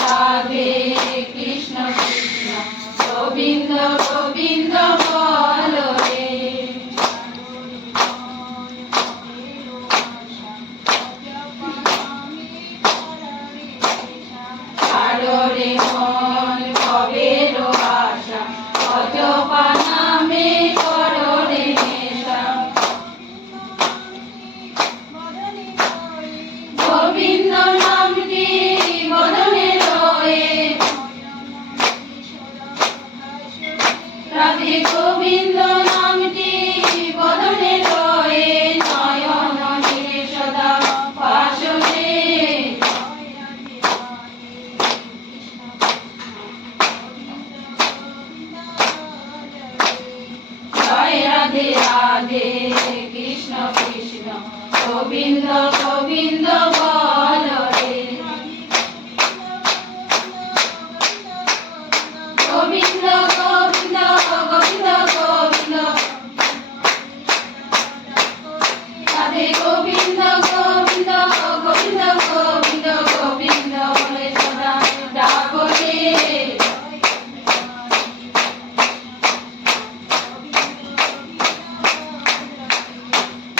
রাধে কৃষ্ণ কৃষ্ণ গোবিন্দ গোবিন্দ বলো রে। ছাড়ো রে মন ভবের আশা অজপা নামে করো রে নেশা। গোবিন্দ নামটি বদনে রয়ে রাধে গোবিন্দ নামটি বদনে রয়ে নয়ন নীলে সদা ভাসনে। জয় রাধে রাধে কৃষ্ণ কৃষ্ণ গোবিন্দ গোবিন্দ বলো রে। গোবিন্দ গোবিন্দ গোবিন্দ গোবিন্দ রাধে গোবিন্দ গোবিন্দ গোবিন্দ গোবিন্দ গোবিন্দ বলে সদা ডাকো রে।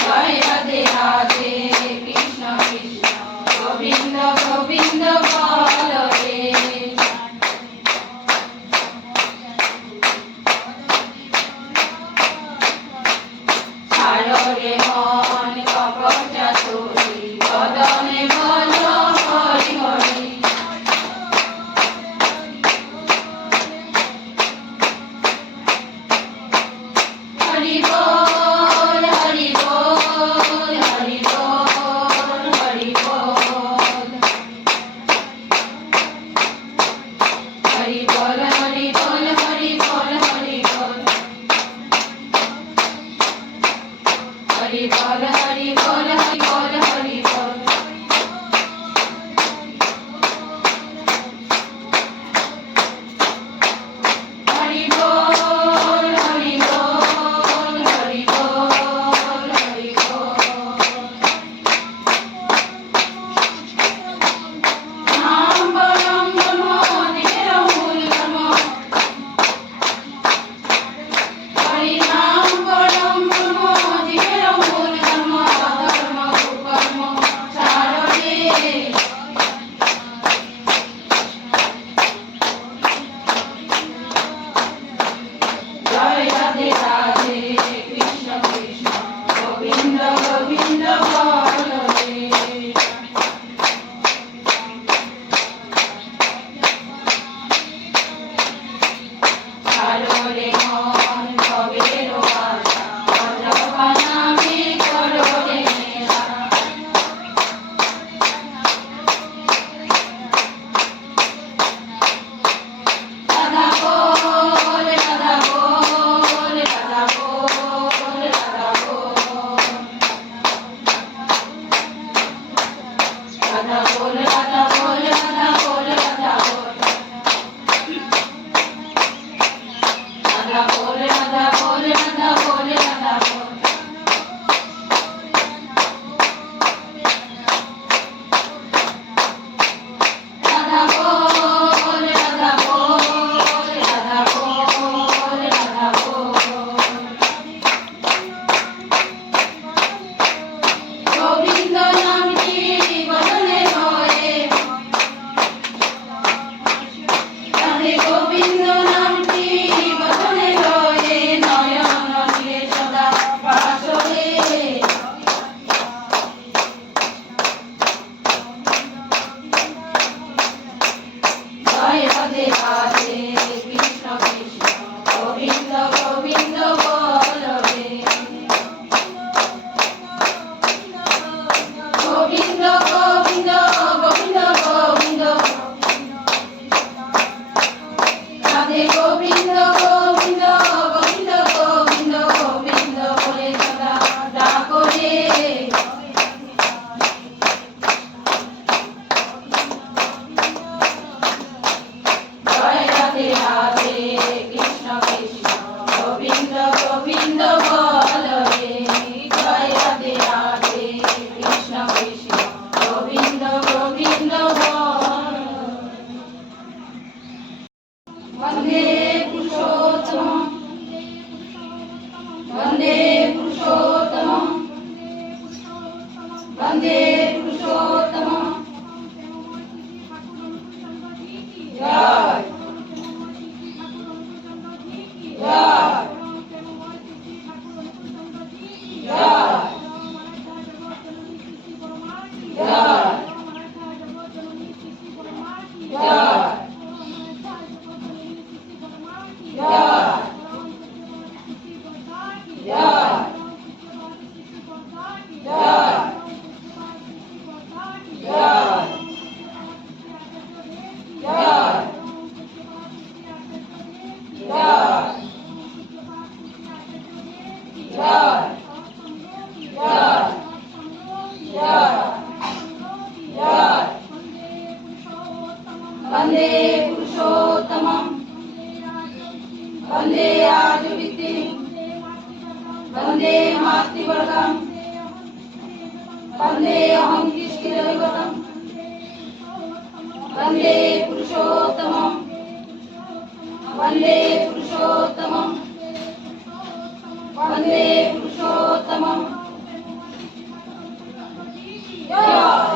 জয় রাধে রাধে কৃষ্ণ কৃষ্ণ वन्दे पुरुषोत्तमम् वन्दे आर्यविद्तिं वन्दे मातृवर्गम् वन्दे अहं कृष्णदैवतम् वन्दे पुरुषोत्तमम् वन्दे पुरुषोत्तमम् वन्दे पुरुषोत्तमम् जय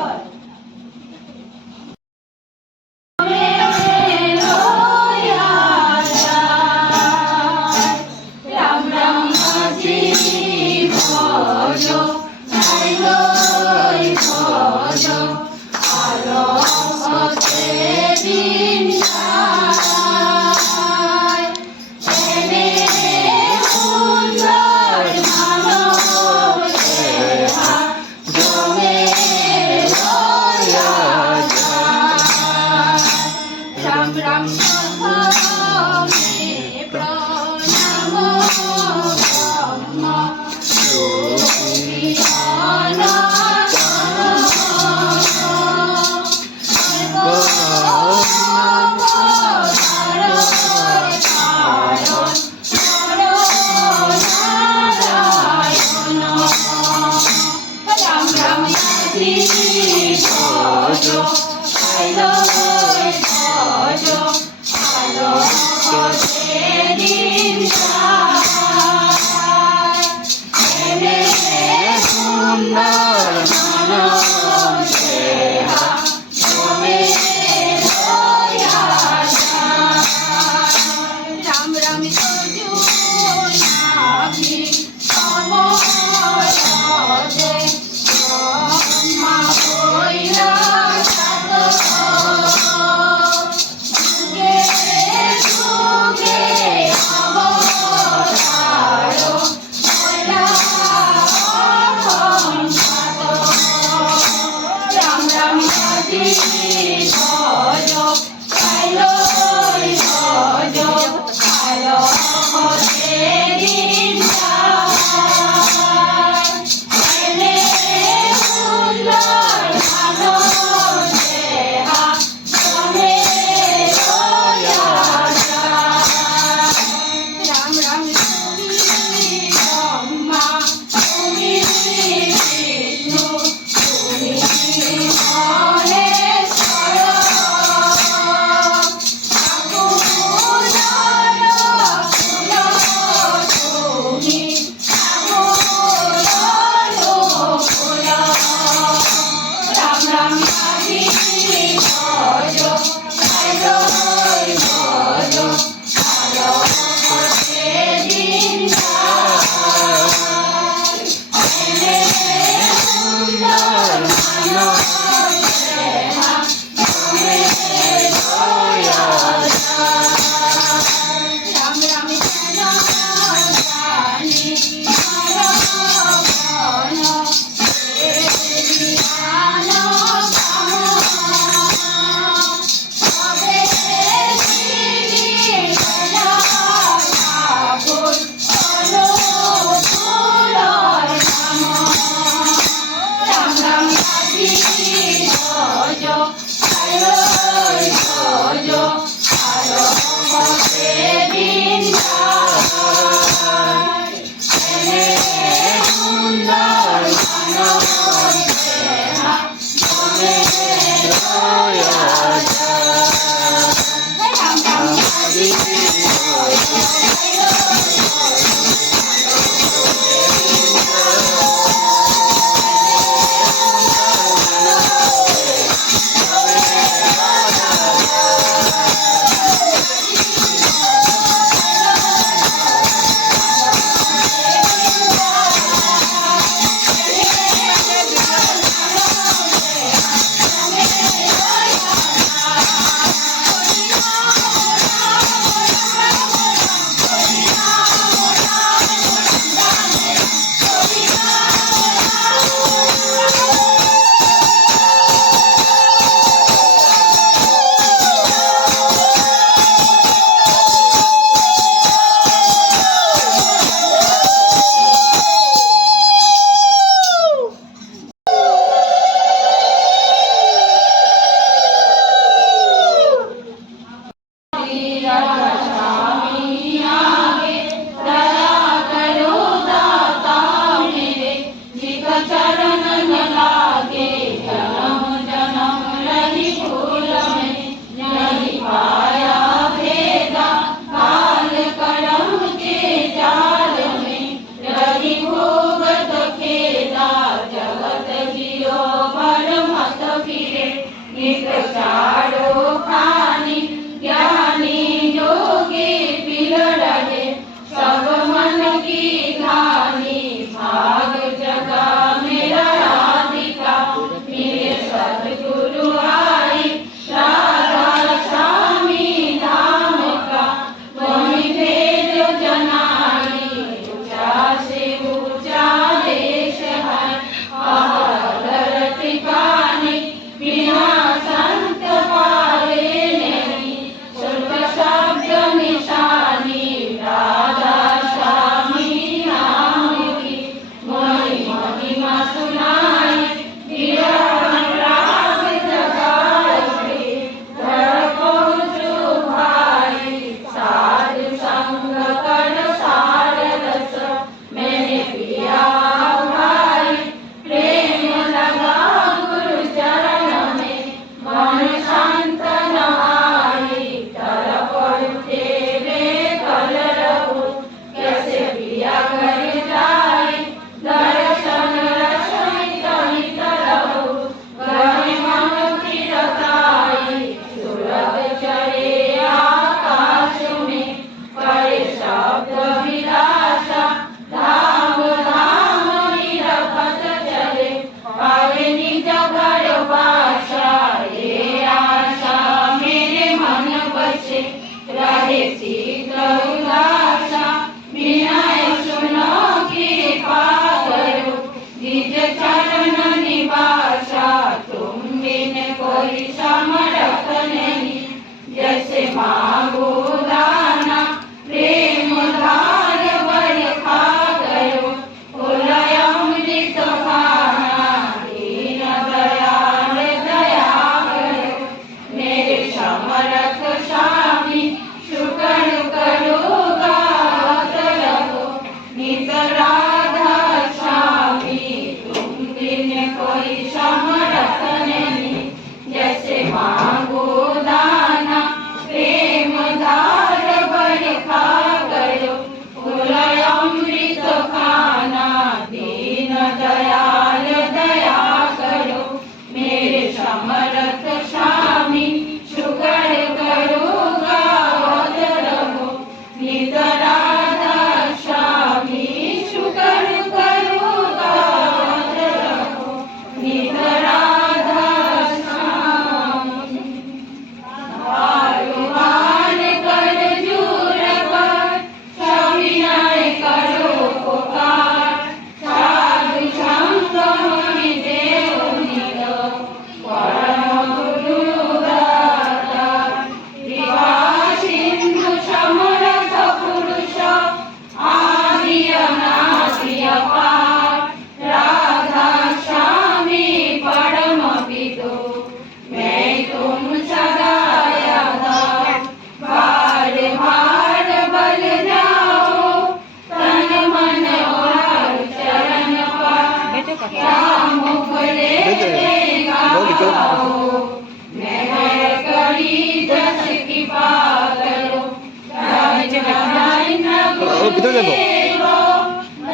ভিতরে যাবো।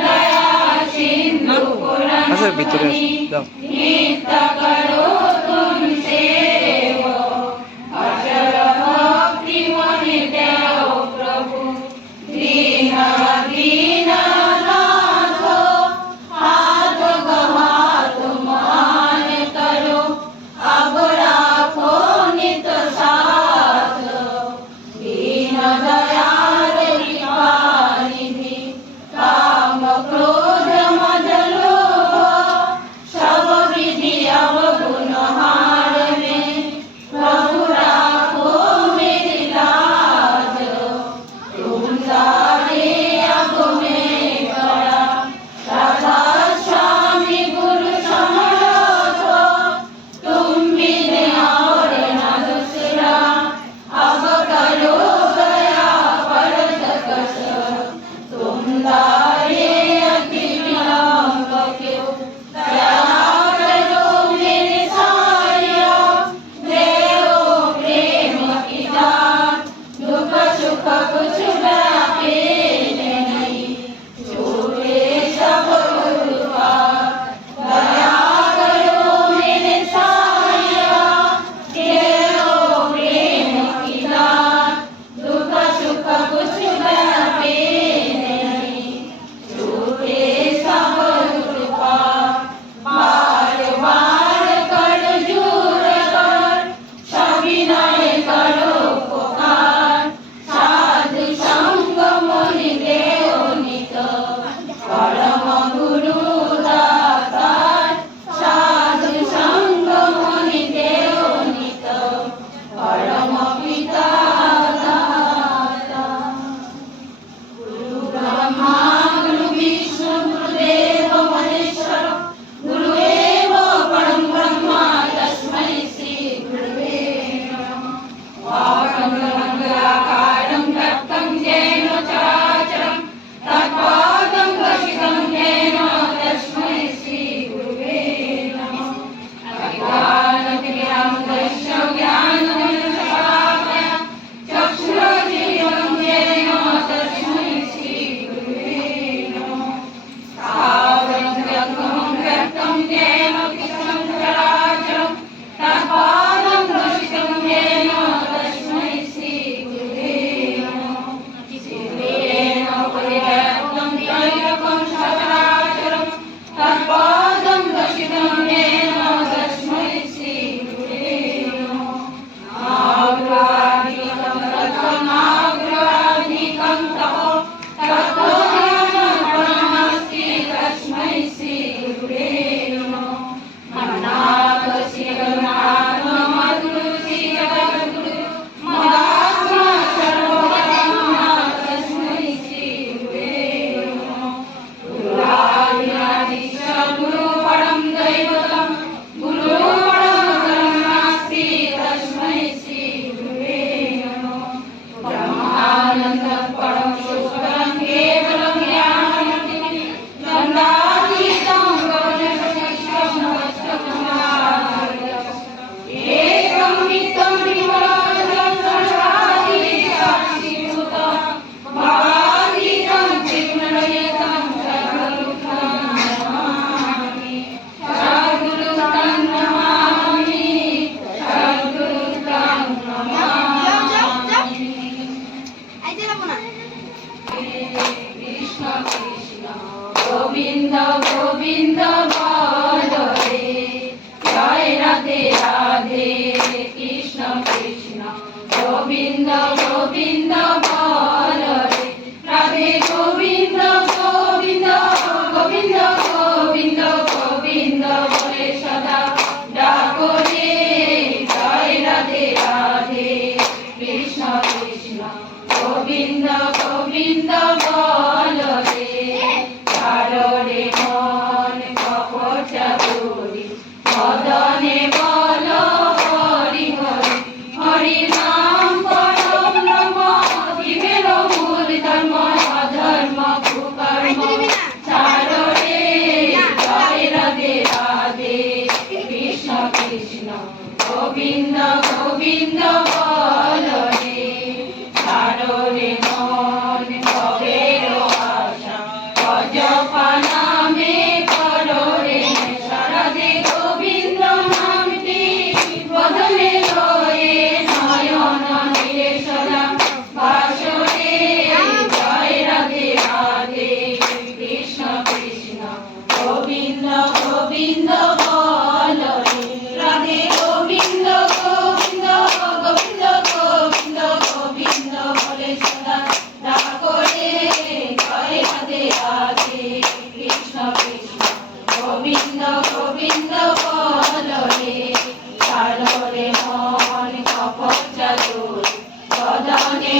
দয়া সিন্ধু আচ্ছা ভিতরে যাও। नित्य करो तुमसे वो अचल भक्ति मन देव प्रभु दीन दीन नाथ हाथ गहात मान करो अब राखो नित साथ दीन दयाल कृपा निधि काम क्रोध मद लोभ सब विधि अवगुण हार में प्रभु राखो मेरी लाज तुम सारे अब में करा राधा स्वामी गुरु समर्थ तुम बिन और न दूसरा अब करो गया परत कस तुम दारे अति विलंब क्यों दया करो मेरे साया देवो प्रेम की दान दुख सुख कुछ व्यापे नहीं छूटे सब गुरुवार दया करो मेरे साया देवो प्रेम की दान दुख सुख कुछ व्यापे नहीं छूटे सब गुरुवार बार बार कर जुर कर सविनय करो पुकार साधु संग मुनि देव नित परम गुरु दातार साधु संग मुनि देव नित परम पिता दाता गुरु ब्रह्मा गुरु विष्णु गुरुदेव महेश्वर गुरुदेव परम ब्रह्मा तस्मै श्री गुरुवे नमः वाक्यमंगलाकारं व्यक्तं येन चराचरं तत्पादं दर्शितं येन तस्मै श्री गुरुवे नमः अज्ञानतिमिरं दर्श्य ज्ञानमनशलाकया चक्षुरुदीपं येन तस्मै श्री गुरुवे नमः स्थावरं जङ्गमं व्यक्तं येन कृष्णं चराचरं तत्पादं दर्शितं येन तस्मै श्री गुरुवे नमः श्रीरेण परिव्याप्तं त्रैलोक्यं सचराचरं तत्पादं दर्शितं येन तस्मै श्री गुरुवे नमः नागराधिकं तत्त्वं नागराधिकं तपो तत्त्वज्ञानपरमस्ति तस्मै श्री गुरुवे नमः मन्नाथ श्रीगुरुनाथ श्रीजगद्गुरु मदात्मा सर्वभूतात्मा तस्मै श्री गुरुवे नमः गुरुरादिरादिश गुरु परं दैवतं गुरु परं परं नास्ति तस्मै श्री गुरुवे नमः ब्रह्मानंद परम सुखदं केवलं ज्ञानमूर्तिं दण्डातीतं गगनसदृशं वस्तुतमाद्यं एकं नित्यं विमलाजलं सर्वादिसाक्षिभूतं भवातीतं त्रिगुणरहितं सद्गुरुं नमामि सद्गुरुं नमामि सद्गुरुं नमामि कृष्ण कृष्ण गोविंद गोविंद बोलो रे जय राधे राधे कृष्ण कृष्ण गोविंद गोविंद बोलो रे राधे गोविंद गोविंद गोविंद गोविंद गोविंद बोले सदा डाको रे जय राधे राधे कृष्ण कृष्ण गोविंद गोविंद बोलो रे ছাড়ো রে মন কপট চাতুরি মদনে বলো হরি হরি হরি নাম পরম নম জীবের মূল ধর্ম অধর্ম কুকর্ম ছাড়ো রে জয় রাধে রাধে কৃষ্ণ কৃষ্ণ গোবিন্দ গোবিন্দ বলো রে ছাড়ো রে মন কবে তোর বদনে